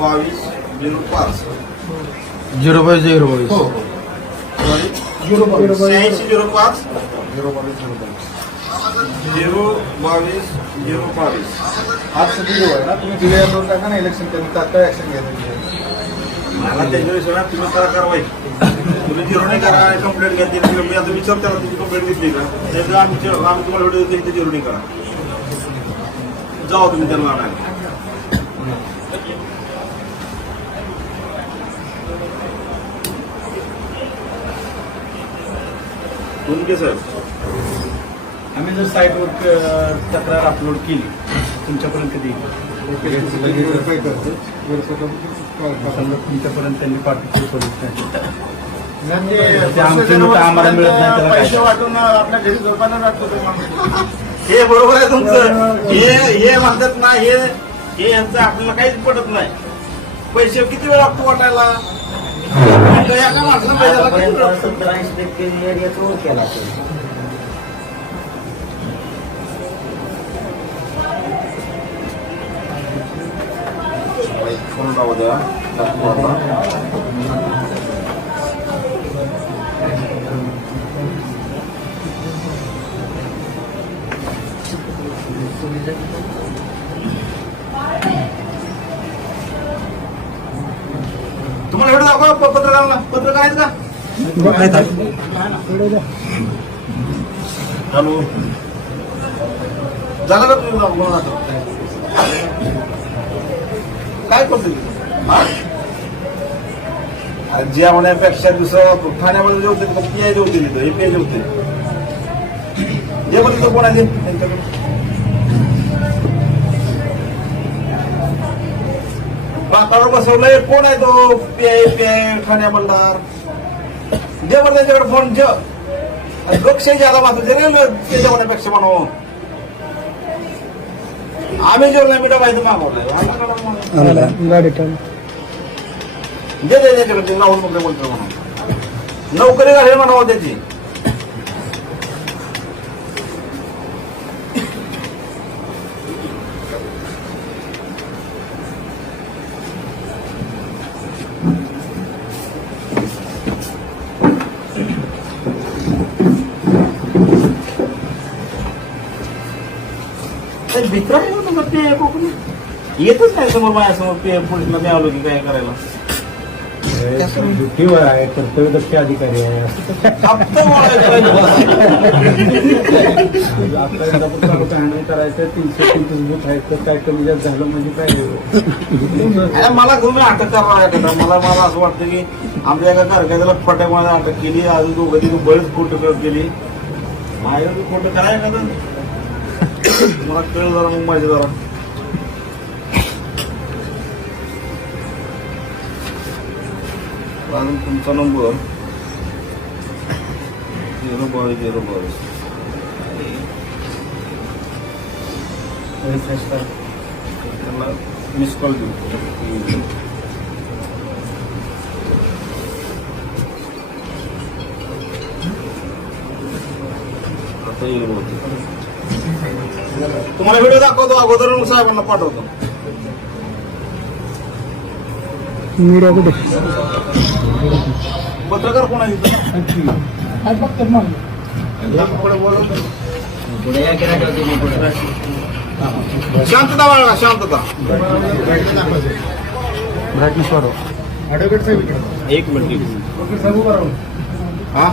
बावीस झिरो पाच झिरो बावीस झिरो बावीस हो हो झिरो बावीस शहाऐंशी झिरो पाच झिरो बावीस झिरो बावीस झिरो बावीस झिरो बावीस आज सध्या जेव्हा आहे ना तुम्ही दिले रोड टाका ना इलेक्शन करून तात्काळ ऍक्शन घ्यायचं मला त्याच्यावर सगळ्यात तुम्ही करा कारवाई तुम्ही झिरो नाही करा कंप्लेंट घ्या ती मी आता विचारते ना तुमची कंप्लेंट घेतली का त्याचं आम्ही आम्ही तुम्हाला व्हिडिओ दिली ते झिरो नाही करा जाऊ तुम्ही त्यांना आणायला तुमचे साहेब आम्ही जर साईटवर तक्रार अपलोड केली तुमच्यापर्यंत कधी येईल? व्हेरीफाय करतो. व्हेरीफाय समजा तुमच्यापर्यंत त्यांनी पाठवली पोलीस स्टेशन करून ते आमचे लोक आम्हाला मिळत नाही पैसे वाटून आपल्या घरी झोपायला. हे बरोबर आहे तुमचं. हे हे म्हणतात ना हे हे यांचं आपल्याला काहीच पटत नाही. पैसे किती वेळ लागतो वाटायला? ऐंशी टक्के एरियाचा ओळख केला फोन लावू द्या. पत्रकारांना पत्रकार आहेत का? हॅलो. झालं का तुम्ही आता? काय करतो हा? जे होण्यापेक्षा दुसरं ठाण्यामध्ये जे होते ते पी होते तिथं हे पी होते जे पण तिथं कोण त्यांच्याकडे. बाकावर बसवलंय कोण आहे तो P I P I Thane बंडार जे बरं त्यांच्याकडे फोन जे लोकशाही ज्यादा मात्र ते रेल्वे ते जेवण्यापेक्षा म्हणून आम्ही जेवण नाही मिठा माहिती मागवलंय दे दे त्याच्याकडे ते राहुल मुख्य बोलतो म्हणून नोकरी घालेल म्हणावं त्याची भित्र आहे ना तुमचं ते कोकणी. येतच नाही समोर माझ्यासमोर ते पोलिसला आलो की काय करायला. ड्युटीवर आहे कर्तव्यदक्ष अधिकारी आहे. हँडल करायचं तीनशे पंचवीस बूथ आहेत तर काय कमी जास्त झालं म्हणजे काय? मला तुम्ही अटक करणार आहे मला मला असं वाटतं की आमच्या एका कारखान्याला फटाकमध्ये अटक केली अजून दोघं तिथे बरेच खोटं केली माझ्या खोटं करायला का मला कळलं जरा मग माझे जरा अजून तुमचा नंबर झिरो बावीस झिरो बावीस त्याला मिस कॉल देऊ आता येईल बहुतेक. तुम्हाला व्हिडिओ दाखवतो अगोदर साहेबांना पाठवतो. पत्रकार कोण आहे शांतता बाळगा शांतता. ब्राईटनेस वाढव साहेब. एक मिनिट एक मिनिट. ऍडव्होकेट साहेब उभा राहून. हा?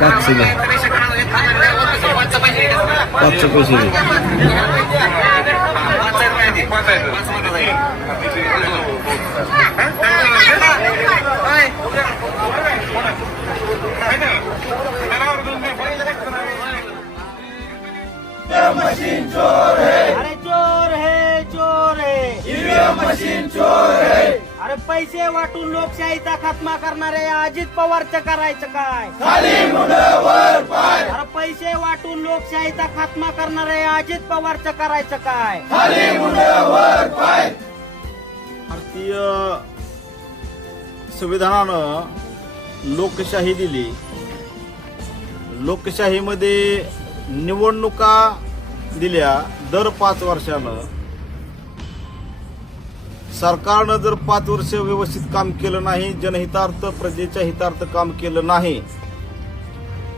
पाचशे द्या पाचशे पैसे मशीन चोर है अरे चोर है चोर है। मशीन चोर है। अरे पैसे वाटून लोकशाहीचा खात्मा करणारे अजित पवारचं करायचं काय? अरे पैसे वाटून लोकशाहीचा खात्मा करणारे अजित पवारचं करायचं काय? भारतीय संविधानानं लोकशाही दिली. लोकशाहीमध्ये निवडणुका दिल्या दर पाच वर्षानं. सरकारनं जर पाच वर्ष व्यवस्थित काम केलं नाही जनहितार्थ प्रजेच्या हितार्थ काम केलं नाही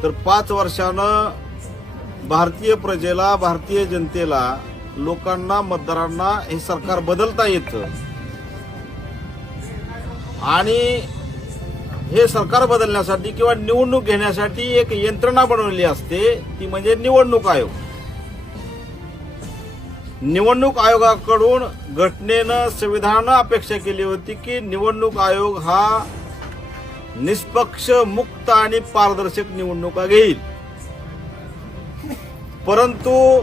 तर पाच वर्षानं भारतीय प्रजेला भारतीय जनतेला लोकांना मतदारांना हे सरकार बदलता येतं. आणि हे सरकार बदलण्यासाठी किंवा निवडणूक घेण्यासाठी एक यंत्रणा बनवली असते ती म्हणजे निवडणूक आयोग. निवडणूक आयोगाकडून घटनेनं संविधानानं अपेक्षा केली होती की निवडणूक आयोग हा निष्पक्ष मुक्त आणि पारदर्शक निवडणुका घेईल. परंतु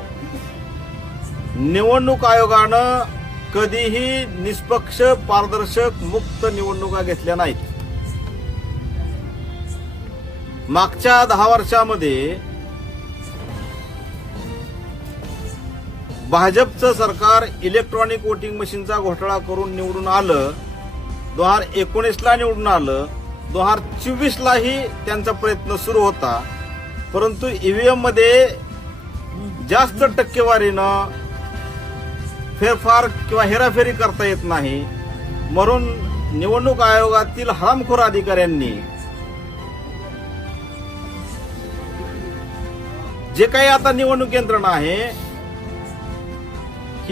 निवडणूक आयोगानं कधीही निष्पक्ष पारदर्शक मुक्त निवडणुका घेतल्या नाहीत. मागच्या दहा वर्षामध्ये भाजपचं सरकार इलेक्ट्रॉनिक वोटिंग मशीनचा घोटाळा करून निवडून आलं दोन हजार एकोणीसला निवडून आलं दोन हजार चोवीसलाही त्यांचा प्रयत्न सुरू होता. परंतु ईव्हीएममध्ये जास्त टक्केवारीनं फेरफार किंवा हेराफेरी करता येत नाही. म्हणून निवडणूक आयोगातील हरामखोर अधिकाऱ्यांनी जे काही आता निवडणूक यंत्रणा आहे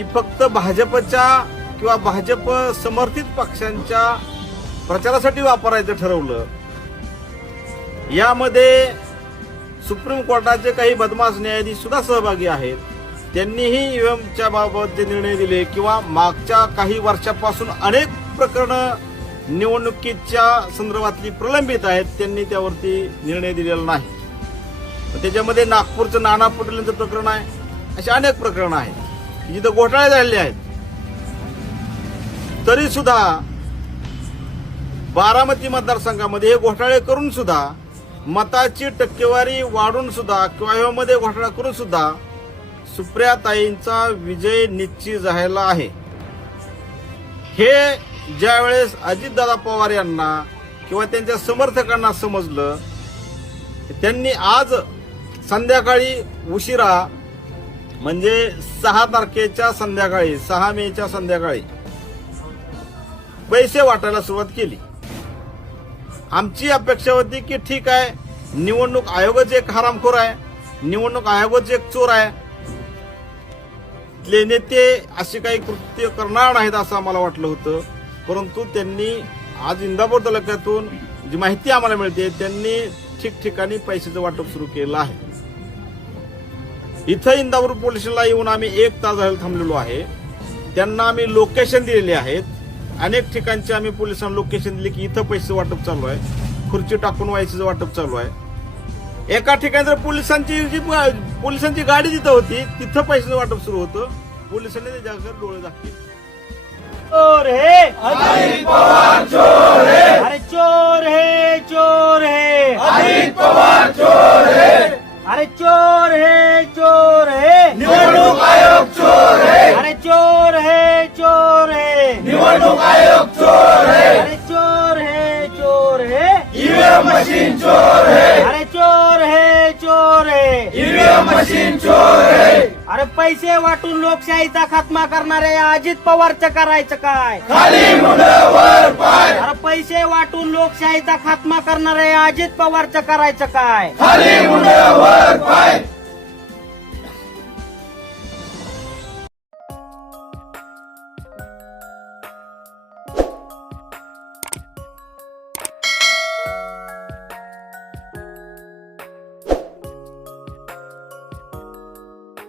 ही फक्त भाजपच्या किंवा भाजप समर्थित पक्षांच्या प्रचारासाठी वापरायचं ठरवलं. यामध्ये सुप्रीम कोर्टाचे काही बदमाश न्यायाधीश सुद्धा सहभागी आहेत. त्यांनीही ईव्हीएमच्या बाबत निर्णय दिले किंवा मागच्या काही वर्षापासून अनेक प्रकरणं निवडणुकीच्या संदर्भातली प्रलंबित आहेत त्यांनी त्यावरती निर्णय दिलेला नाही. त्याच्यामध्ये नागपूरचं नाना पटोलेंचं प्रकरण आहे अशी अनेक प्रकरणं आहेत. इथं घोटाळे झालेले आहेत. तरी सुद्धा बारामती मतदारसंघामध्ये हे घोटाळे करून सुद्धा मताची टक्केवारी वाढून सुद्धा किंवा यामध्ये घोटाळा करून सुद्धा सुप्रियाताईंचा विजय निश्चित झालेला आहे. हे ज्यावेळेस अजितदादा पवार यांना किंवा त्यांच्या समर्थकांना समजलं त्यांनी आज संध्याकाळी उशिरा म्हणजे सहा तारखेच्या संध्याकाळी सहा मेच्या संध्याकाळी पैसे वाटायला सुरुवात केली. आमची अपेक्षा होती की ठीक आहे निवडणूक आयोगच एक हरामखोर आहे निवडणूक आयोगच एक चोर आहे. तिथले नेते असे काही कृत्य करणार नाहीत असं आम्हाला वाटलं होतं. परंतु त्यांनी आज इंदापूर तालुक्यातून जी माहिती आम्हाला मिळते त्यांनी ठिकठिकाणी पैशाचं वाटप सुरू केलं आहे. इथं इंदापूर पोलिसांना येऊन आम्ही एक तास झालं थांबलेलो आहे. त्यांना आम्ही लोकेशन दिलेले आहेत. अनेक ठिकाणचे आम्ही पोलिसांना लोकेशन दिले की इथं पैसे वाटप चालू आहे. खुर्ची टाकून व्हायचं वाटप चालू आहे. एका ठिकाणी जर पोलिसांची जी पोलिसांची गाडी जिथं होती तिथं पैशाचं वाटप सुरू होतं. पोलिसांनी डोळे दाखले आयोग चोर है अरे चोर है चोर है। ईवीएम मशीन चोर है। अरे चोर है चोर है। ईवीएम मशीन चोर है। अरे पैसे वाटून लोकशाहीचा खात्मा करणारे अजित पवारचं करायचं काय? अरे पैसे वाटून लोकशाहीचा खात्मा करणारे अजित पवारचं करायचं काय?